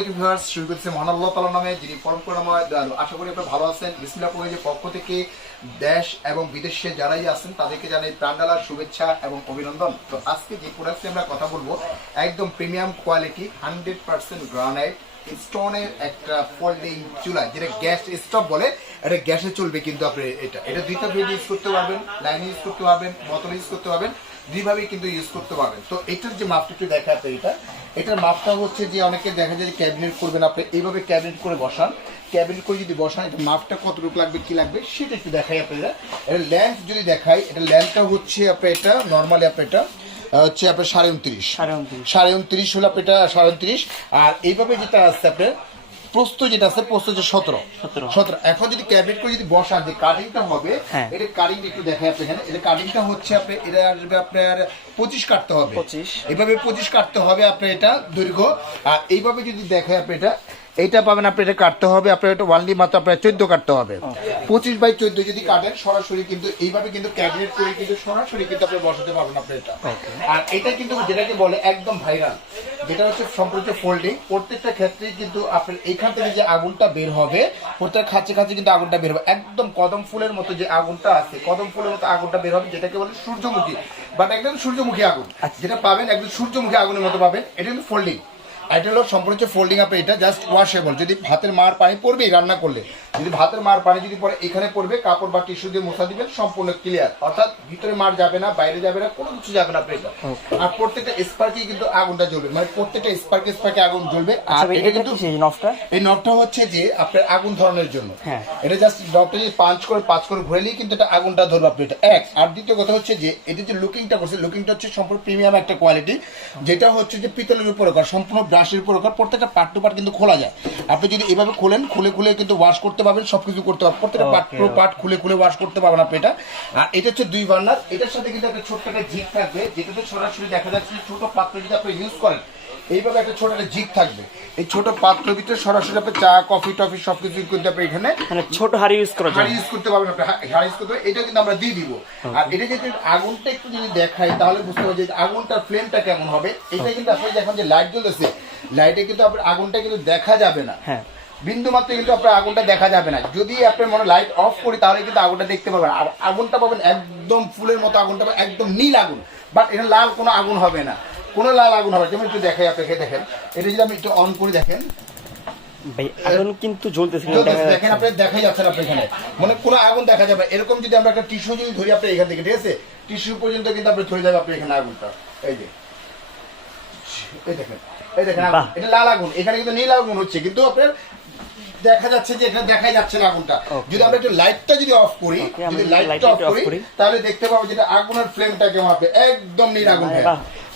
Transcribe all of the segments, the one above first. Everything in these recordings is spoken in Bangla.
আলাইকুম ভিউয়ার্স, শুরু করতেছি মহান আল্লাহ তাআলার নামে, যিনি পরম করুণাময় দয়ালু। আশা করি আপনারা ভালো আছেন। বিসমিল্লাহ কলেজের পক্ষ থেকে দেশ এবং বিদেশে যারাই আছেন তাদেরকে জানাই প্রাণঢালা শুভেচ্ছা এবং অভিনন্দন। তো আজকে যে প্রোডাক্টে আমরা কথা বলবো, একদম প্রিমিয়াম কোয়ালিটি 100% গ্রানাইট স্টোনের একটা ফোল্ডিং চুলা, যেটা গ্যাস স্টোভ বলে। এটা গ্যাসে চলবে, কিন্তু আপনি এটা দুইটা ভেড ইউজ করতে পারবেন, লাইন ইউজ করতে পারবেন, বোতল ইউজ করতে পারবেন, দুইভাবেই কিন্তু ইউজ করতে পারবেন। তো এটার যে মাপটা একটু দেখা আপনি, এটার মাপটা হচ্ছে যে অনেকে দেখা যায় ক্যাবিনেট করবেন, আপনি এইভাবে ক্যাবিনেট করে বসান। ক্যাবিনেট করে যদি বসান, এটা মাপটা কতটুকু লাগবে কি লাগবে সেটা একটু দেখাই আপনারা। এটা ল্যান্থ যদি দেখাই, এটা ল্যান্থটা হচ্ছে আপনার এটা নর্মালি আপনার এটা হচ্ছে আপনার 29.5 হলো আপনার এটা 29.5। আর এইভাবে যেটা আছে আপনার প্রস্থ যেটা আছে, প্রস্থ হচ্ছে 17। এখন যদি ক্যাবিনেট করে যদি বসান, যে কাটিংটা হবে, এটা কাটিং একটু দেখাই আপনি এখানে। এটা কাটিংটা হচ্ছে আপনি এটা আসবে আপনার 25 কাটতে হবে, এইভাবে 25 কাটতে হবে আপনার এটা দৈর্ঘ্য। আর এইভাবে যদি দেখাই আপনি এইটা পাবেন আপনি, এটা কাটতে হবে আপনার এটা ওয়ানলি মাত্র আপনার 14 কাটতে হবে। 25/14 যদি কাটেন সরাসরি কিন্তু এইভাবে কিন্তু ক্যাবিনেট করে কিন্তু সরাসরি কিন্তু আপনি বসাতে পারবেন আপনি এটা। আর এটা কিন্তু যেটাকে বলে একদম ভাইরাল, যেটা হচ্ছে সম্পূর্ণ ফোল্ডিং। প্রত্যেকটা ক্ষেত্রেই কিন্তু আপনার এইখান থেকে যে আগুনটা বের হবে, প্রত্যেক খাঁচে খাঁচে কিন্তু আগুনটা বের হবে, একদম কদম ফুলের মতো যে আগুনটা আছে, কদম ফুলের মতো আগুনটা বের হবে, যেটাকে বলে সূর্যমুখী। বাট একদম সূর্যমুখী আগুন যেটা পাবেন, একদম সূর্যমুখী আগুনের মতো পাবেন। এটা কিন্তু ফোল্ডিং, এটা হলো সম্পূর্ণ হচ্ছে ফোল্ডিং। আপনি এটা জাস্ট ওয়াশেবল। যদি ভাতের মার পানি পড়বেই রান্না করলে, যদি ভাতের মার পানি যদি পড়ে এখানে পড়বে, কাপড় বা টিস্যু দিয়ে মোছা দিবেন, সম্পূর্ণ ক্লিয়ার। অর্থাৎ ভিতরে মার যাবে না, বাইরে যাবে না, কোনো কিছু যাবে না আপনি এটা। আর প্রত্যেকটা স্পার্কে কিন্তু আগুনটা জ্বলবে, মানে প্রত্যেকটা স্পার্কে আগুন জ্বলবে। আর এটা কিন্তু এই নবটা হচ্ছে যে আপনার আগুন ধরানোর জন্য। এটা জাস্ট নবটা যদি পাঁচ করে ঘুরেলেই কিন্তু এটা আগুনটা ধরবে আপনি এটা এক। আর দ্বিতীয় কথা হচ্ছে যে এটা যে লুকিংটা করছে, লুকিংটা হচ্ছে সম্পূর্ণ প্রিমিয়াম একটা কোয়ালিটি, যেটা হচ্ছে যে পিতলের উপরে করা, সম্পূর্ণ ব্রাশের উপর করা। প্রত্যেকটা পার্ট টু পার্ট কিন্তু খোলা যায়। আপনি যদি এভাবে খোলেন, খুলে কিন্তু ওয়াশ করতে পারবেন, সবকিছু করতে পারবেন। প্রত্যেকটা পার্ট খুলে ওয়াশ করতে পারবেন আপনি এটা। আর এটা হচ্ছে 2 বার্নার। এটার সাথে কিন্তু একটা ছোট্ট একটা জিগ থাকবে, যেটাতে সরাসরি দেখা যাচ্ছে ছোট পাত্র যদি আপনি ইউজ করেন, এইভাবে একটা ছোট একটা জিগ থাকবে। এই ছোট পাত্রের ভিতরে সরাসরি আপনি চা, কফি, টফি সবকিছু কিন্তু আপনি এখানে মানে ছোট হাড়ি ইউজ করা যায়, হাড়ি ইউজ করতে পারবেন আপনি, হাড়ি ইউজ করতে পারবেন। এটা কিন্তু আমরা দিয়ে দিব। আর এটা যদি আগুনটা একটু যদি দেখাই, তাহলে বুঝতে পারবেন যে আগুনটার ফ্লেমটা কেমন হবে। এটা কিন্তু আপনি দেখেন যে লাইট জ্বলতেছে, লাইটে কিন্তু আপনার আগুনটা কিন্তু দেখা যাবে না, বিন্দু মাত্র কিন্তু আপনার আগুনটা দেখা যাবে না। যদি আপনার মনে লাইট অফ করি, তাহলে কিন্তু আগুনটা দেখতে পাবেন। আর আগুনটা পাবেন একদম ফুলের মতো, আগুনটা পাবেন একদম নীল আগুন। বাট এটা লাল কোনো আগুন হবে না, কোনো লাল আগুন হবে। যেমন একটু দেখাই আপনাকে, দেখেন এটা যদি আমি একটু অন করে দেখেন, আগুন কিন্তু জ্বলতেছে, দেখেন আপনি দেখাই যাচ্ছে আপনি এখানে, মানে কোনো আগুন দেখা যাবে। এরকম যদি আমরা একটা টিস্যু যদি ধরি আপনি এখান থেকে, ঠিক আছে, টিস্যু পর্যন্ত কিন্তু আপনি ধরে যাবে আপনি এখানে আগুনটা। এই যে এই দেখেন এটা লাল আগুন, এখানে কিন্তু নীল আগুন হচ্ছে, কিন্তু আপনার দেখা যাচ্ছে যে এখানে দেখাই যাচ্ছে না আগুনটা। যদি আমরা একটু লাইটটা যদি অফ করি, যদি লাইটটা অফ করি, তাহলে দেখতে পাবো যেটা আগুনের ফ্লেমটা কেমন হবে, একদম নীল আগুন।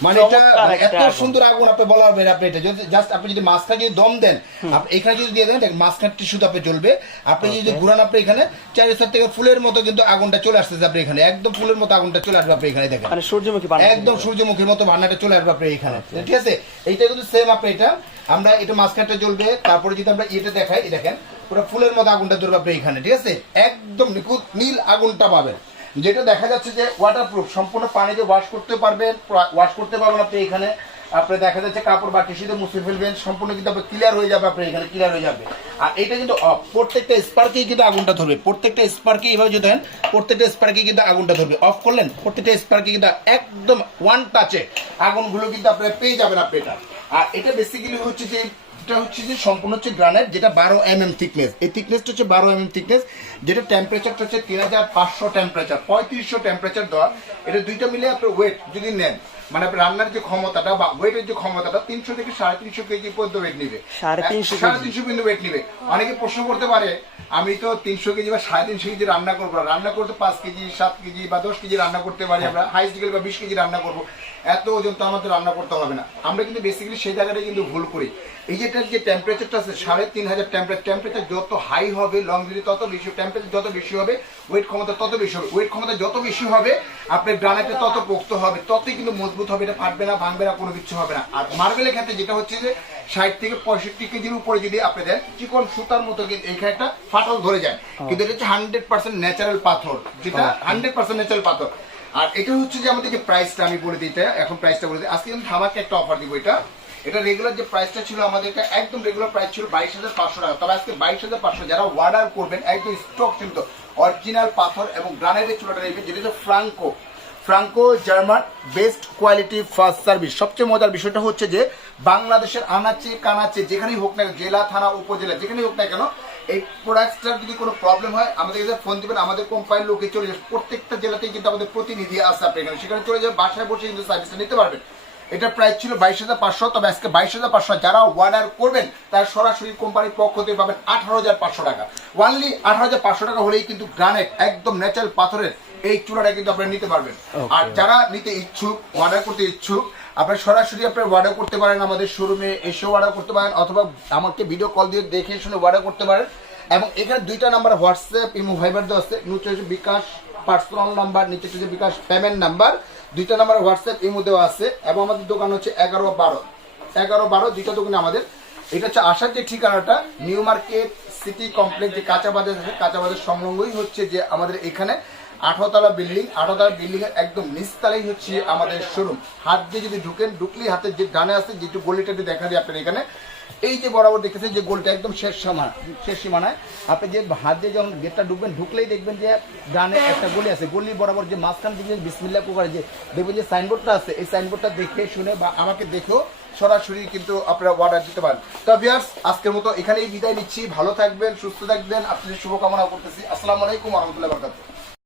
মানে এটা এত সুন্দর আগুন আপনি বলা হবে আপনি। এটা যদি জাস্ট আপনি যদি মাছটা যদি দম দেন, আপনি এখানে যদি দিয়ে দেন, মাছখান টিস্যুতে আপনি জ্বলবে। আপনি যদি ঘুরান, আপনি এখানে চারিদিক থেকে ফুলের মতো কিন্তু আগুনটা চলে আসতেছে আপনি এখানে, একদম ফুলের মতো আগুনটা চলে আসবে আপনি এখানে। দেখেন সূর্যমুখী, একদম সূর্যমুখীর মতো বান্নাটা চলে আসবে আপনি এখানে, ঠিক আছে। এইটা কিন্তু সেম আপনি এটা, আমরা এটা মাঝখানটা জ্বলবে। তারপরে যদি আমরা এটা দেখাই, দেখেন পুরো ফুলের মতো আগুনটা জ্বলবে আপনি এখানে, ঠিক আছে। একদম নিখুঁত নীল আগুনটা পাবেন, যেটা দেখা যাচ্ছে যে ওয়াটারপ্রুফ, সম্পূর্ণ পানিতে ওয়াশ করতে পারবেন আপনি এখানে। আপনি দেখা যাচ্ছে কাপড় বা টিস্যুতে মুছে ফেলবেন, সম্পূর্ণ কিন্তু আপনি ক্লিয়ার হয়ে যাবে আপনি এখানে, ক্লিয়ার হয়ে যাবে। আর এটা কিন্তু অফ, প্রত্যেকটা স্পার্কেই কিন্তু আগুনটা ধরবে, প্রত্যেকটা স্পার্কে এইভাবে যদি দেন, প্রত্যেকটা স্পার্কে কিন্তু আগুনটা ধরবে। অফ করলেন, প্রত্যেকটা স্পার্কে কিন্তু একদম ওয়ান টাচে আগুনগুলো কিন্তু আপনারা পেয়ে যাবেন আপনি এটা। আর এটা বেসিক্যালি হচ্ছে যে এটা হচ্ছে যে সম্পূর্ণ হচ্ছে গ্রানাইট, যেটা 12 mm থিকনেস। এই থিকনেসটা হচ্ছে 12 mm থিকনেস, যেটা টেম্পারেচারটা হচ্ছে 3500 টেম্পারেচার, 3500 টেম্পারেচার দেওয়া। এটা দুইটা মিলে আপনার ওয়েট যদি নেন, মানে আপনার রান্নার যে ক্ষমতাটা বা ওয়েটের যে ক্ষমতাটা 300 থেকে 350 কেজি পর্যন্ত ওয়েট নিবে, 350 পর্যন্ত ওয়েট নিবে। অনেকে প্রশ্ন করতে পারে, আমি তো 300 কেজি বা 350 কেজি রান্না করবো, রান্না করতে 5 কেজি 7 কেজি বা 10 কেজি রান্না করতে পারি আমরা, হাইস্ট গেলে বা 20 কেজি রান্না করবো, এত ওজন তো আমাদের রান্না করতে হবে না। আমরা কিন্তু বেসিক্যালি সেই জায়গাটাই কিন্তু ভুল করি। এই যেটার যে টেম্পারেচারটা আছে 3500 টেম্পারেচার যত হাই হবে, লং যদি তত বেশি, টেম্পারেচার যত বেশি হবে, ওয়েট ক্ষমতা তত বেশি হবে। ওয়েট ক্ষমতা যত বেশি হবে, আপনার গ্রানাইটটা তত পোক্ত হবে, ততই কিন্তু মজবুত হবে, এটা ফাটবে না, ভাঙবে না, কোনো কিছু হবে না। আর মার্বেলের ক্ষেত্রে যেটা হচ্ছে যে 60 থেকে 65 কেজির উপরে যদি আপনি দেন, চিকন সুতার মতো কিন্তু এইখানে একটা ফাটল ধরে যায়। কিন্তু এটা হচ্ছে 100% ন্যাচারাল পাথর, যেটা 100% ন্যাচারাল পাথর। আর এটা হচ্ছে যে আমাদের যে প্রাইসটা আমি বলে দিই, এখন প্রাইসটা বলে দিই। আজকে কিন্তু ধামাকে একটা অফার দিব। এটা রেগুলার যে প্রাইসটা ছিল আমাদের এটা একদম রেগুলার প্রাইস ছিল 22,500 টাকা। তবে আজকে 22,500 যারা অর্ডার করবেন একদম স্টক কিন্তু অরিজিনাল পাথর এবং গ্রানাইটের চুলাটা নেবেন, যেটা হচ্ছে Franco German best quality first service. সবচেয়ে মজার বিষয়টা হচ্ছে যে বাংলাদেশের আনাচে কানাচে যেখানেই হোক না, জেলা থানা উপজেলা যেখানেই হোক না কেন, এই প্রোডাক্টটার যদি কোনো প্রবলেম হয় আমাদের কাছে ফোন দিবেন, আমাদের কোম্পানির লোকে চলে যাবে। প্রত্যেকটা জেলাতেই কিন্তু আমাদের প্রতিনিধি আছে আপনার এখানে, সেখানে চলে যাবে, বাসায় বসে কিন্তু সার্ভিসটা নিতে পারবেন। এটা প্রাইস ছিল 22,500, তবে আজকে 22,500 যারা অর্ডার করবেন তার সরাসরি কোম্পানির পক্ষ থেকে পাবেন 18,500 টাকা। ওনলি 18,500 টাকা হলেই কিন্তু গ্রানাইট একদম ন্যাচারাল পাথরের এই চূড়াটা কিন্তু আপনারা নিতে পারবেন। আর যারা নিতে ইচ্ছুক, অর্ডার করতে ইচ্ছুক, আপনারা সরাসরি আপনারা অর্ডার করতে পারেন, আমাদের শোরুমে এসেও অর্ডার করতে পারেন, অথবা আমাকে ভিডিও কল দিয়ে দেখে শুনে অর্ডার করতে পারেন। এবং এখানে দুইটা নাম্বার হোয়াটসঅ্যাপ ইমো ভাইবার দেওয়া আছে, নিচে হচ্ছে বিকাশ পার্সোনাল নাম্বার, নিচে হচ্ছে বিকাশ পেমেন্ট নাম্বার, দুইটা নাম্বার হোয়াটসঅ্যাপ ইমো দেওয়া আছে। এবং আমাদের দোকান হচ্ছে 11-12 দুইটা দোকানে আমাদের। এটা হচ্ছে আসার যে ঠিকানাটা নিউ মার্কেট সিটি কমপ্লেক্স, যে কাঁচা বাজার আছে, কাঁচা বাজার সংলগ্নই হচ্ছে যে আমাদের এখানে 18 তলা বিল্ডিং এর একদম নিচতলাই হচ্ছে আমাদের শোরুম। হাত দিয়ে যদি ঢুকলেই হাতের যে ডানে আছে যেটু গলিটা দেখা যায় আপনার এখানে, এই যে বরাবর দেখতেছেন যে গোলটা একদম শেষ সীমানায়, আপনি যে হাত দিয়ে যখন গেটটা ঢুকলেই দেখবেন যে ডানে একটা গলি আছে, গলি বরাবর যে মাঝখান থেকে বিসমিল্লাহ করে যে দেখবেন যে সাইনবোর্ডটা আছে, এই সাইনবোর্ডটা দেখে শুনে বা আমাকে দেখেও সরাসরি কিন্তু আপনারা অর্ডার দিতে পারেন। তো ভিউয়ার্স, আজকের মতো এখানেই বিদায় নিচ্ছি। ভালো থাকবেন, সুস্থ থাকবেন, আপনাদের শুভকামনা করতেছি। আসসালামু আলাইকুম ওয়া রাহমাতুল্লাহি ওয়া বারাকাতুহু।